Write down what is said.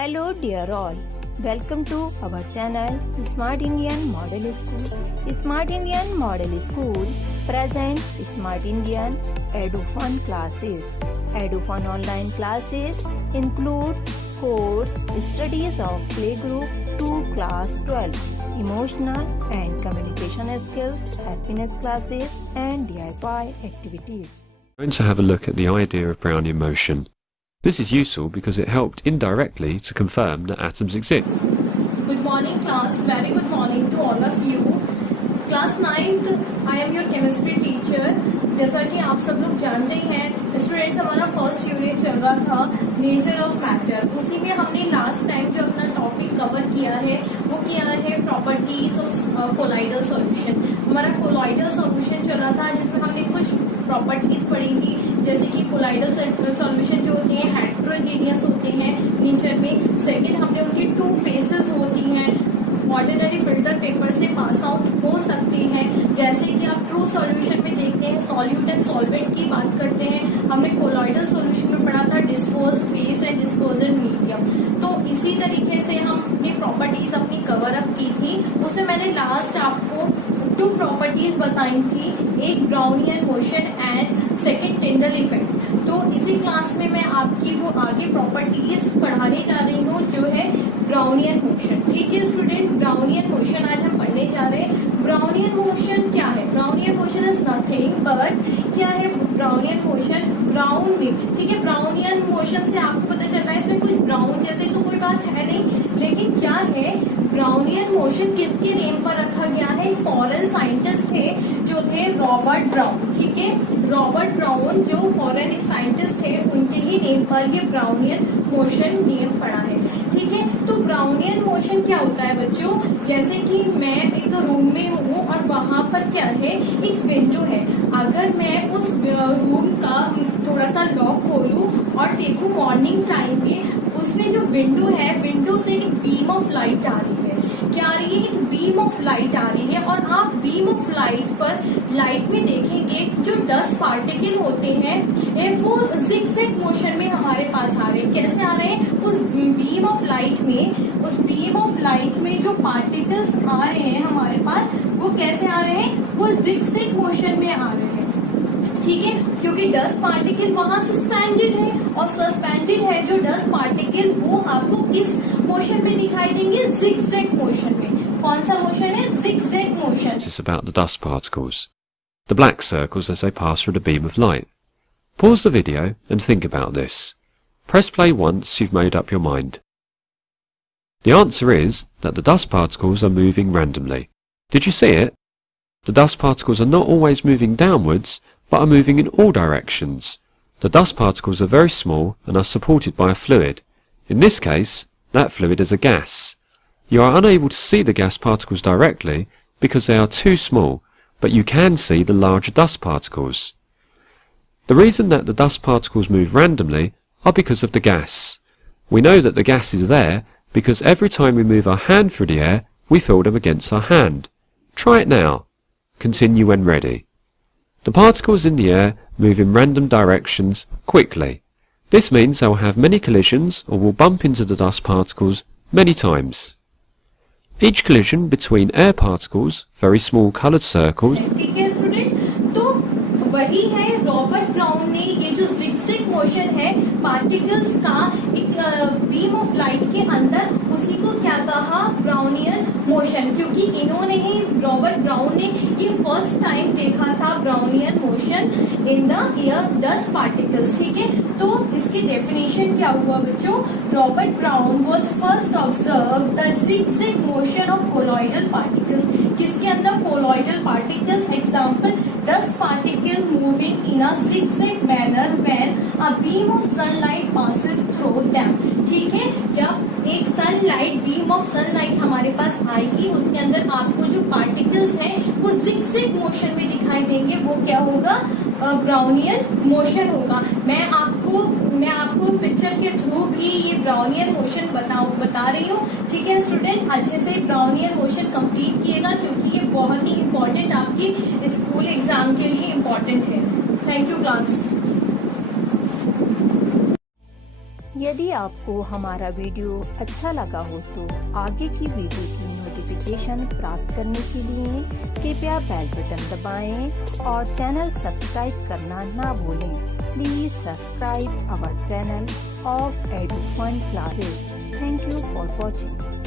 Hello dear all, welcome to our channel Smart Indian Model School. Smart Indian Model School present Smart Indian EduFun classes. EduFun online classes includes course studies of playgroup to class 12, emotional and communication skills, happiness classes and DIY activities. We're going to have a look at the idea of Brownian motion. This is useful because it helped indirectly to confirm that atoms exist. Good morning class, very good morning to all of you. Class 9th, I am your chemistry teacher. जैसा कि आप सब लोग जानते हैं students, हमारा first unit चल रहा था नेचर ऑफ मैटर। उसी में हमने लास्ट टाइम जो अपना टॉपिक कवर किया है वो किया है प्रॉपर्टीज ऑफ कोलाइडल सॉल्यूशन। हमारा कोलाइडल सॉल्यूशन चल रहा था जिसमें हमने कुछ प्रॉपर्टीज पढ़ी थी, जैसे कि कोलाइडल सॉल्यूशन जो होते हैं हेट्रोजीनियस होते हैं नेचर में। सेकेंड, हमने उनकी 2 फेसेस होती हैं, ऑर्डिनरी फिल्टर पेपर से पास आउट हो सकते हैं। जैसे कि आप ट्रू सॉल्यूशन में देखते हैं सॉल्यूट एंड सॉल्वेंट की बात करते हैं, हमने कोलॉइडल सॉल्यूशन में पढ़ा था dispose face and disposal medium. तो इसी तरीके से हम ये प्रॉपर्टीज अपनी कवर अप की थी। उसमें मैंने लास्ट आपको 2 प्रॉपर्टीज बताई थी, एक Brownian motion and second Tyndall effect. तो इसी क्लास में मैं आपकी वो आगे प्रॉपर्टीज पढ़ाने जा रही हूँ जो है ब्राउनियन मोशन। ठीक है स्टूडेंट, ब्राउनियन मोशन आज हम पढ़ने जा रहे हैं। ब्राउनियन मोशन क्या है? Brownian motion is nothing but क्या है ब्राउनियन मोशन? ब्राउन में, ठीक है, ब्राउनियन मोशन से आपको पता चल रहा है इसमें कुछ ब्राउन जैसे तो कोई बात है नहीं, लेकिन क्या है ब्राउनियन मोशन किसके नेम पर रखा गया है? फॉरेन साइंटिस्ट थे जो थे रॉबर्ट ब्राउन। ठीक है, रॉबर्ट ब्राउन जो फॉरेन साइंटिस्ट थे उनके ही नेम पर ये ब्राउनियन मोशन नेम पड़ा है। ठीक है, तो ब्राउनियन मोशन क्या होता है बच्चों? जैसे कि मैं एक रूम में हूँ और वहां पर क्या है, एक विंडो है। अगर मैं उस रूम का थोड़ा सा लॉक खोलूं और देखूं मॉर्निंग टाइम में, उसमें जो विंडो है, विंडो से एक बीम ऑफ लाइट आ रही है। क्या आ रही है? एक बीम ऑफ लाइट आ रही है। और आप बीम ऑफ लाइट पर लाइट में देखेंगे जो डस्ट पार्टिकल होते हैं वो जिगजैग मोशन में हमारे पास आ रहे हैं। कैसे आ रहे हैं? उस बीम ऑफ लाइट में, उस बीम ऑफ लाइट में जो पार्टिकल्स आ रहे हैं हमारे पास वो कैसे आ रहे हैं? वो जिगजैग मोशन में आ रहे हैं। ठीक है, क्योंकि डस्ट पार्टिकल वहां सस्पेंडेड है और सस्पेंडेड है जो डस्ट पार्टिकल वो आपको किस मोशन में दिखाई देंगे? जिगजैग मोशन में। कौन सा मोशन है? Zigzag motion. It's about the dust particles, the black circles as they pass through the beam of light. Pause the video and think about this. Press play once you've made up your mind. The answer is that the dust particles are moving randomly. Did you see it? The dust particles are not always moving downwards, but are moving in all directions. The dust particles are very small and are supported by a fluid. In this case, that fluid is a gas. You are unable to see the gas particles directly because they are too small, but you can see the larger dust particles. The reason that the dust particles move randomly are because of the gas. We know that the gas is there because every time we move our hand through the air, we feel them against our hand. Try it now. Continue when ready. The particles in the air move in random directions quickly. This means they will have many collisions or will bump into the dust particles many times. Each collision between air particles, very small coloured circles, ठीक है student, तो वही है Robert brown ने ये जो zigzag motion है particles का एक बीम ऑफ लाइट के अंदर, उसी को क्या कहा? Brownian motion. क्योंकि इन्होंने ही, रॉबर्ट ब्राउन ने ये फर्स्ट टाइम देखा था Brownian motion in the air dust particles. ठीक है, तो इसकी डेफिनेशन क्या हुआ बच्चों? Robert brown was first observe the zigzag motion of colloidal particles. किसके अंदर? Colloidal particles. Example, dust particle moving in a zigzag manner when a beam of sunlight passes through them. ठीक है, जब एक सनलाइट, बीम ऑफ सनलाइट हमारे पास आएगी, उसके अंदर आपको जो पार्टिकल्स हैं वो जिगजैग मोशन में दिखाई देंगे। वो क्या होगा? ब्राउनियन मोशन होगा। मैं आपको पिक्चर के थ्रू भी ये ब्राउनियन मोशन बता रही हूँ। ठीक है स्टूडेंट, अच्छे से ब्राउनियन मोशन कंप्लीट किएगा क्योंकि ये बहुत ही इम्पोर्टेंट आपकी स्कूल एग्जाम के लिए इम्पोर्टेंट है। Thank you class. यदि आपको हमारा वीडियो अच्छा लगा हो तो आगे की वीडियो की नोटिफिकेशन प्राप्त करने के लिए कृपया बेल बटन दबाएं और चैनल सब्सक्राइब करना ना भूलें। Please subscribe our channel of Edu Fun classes. Thank you for watching.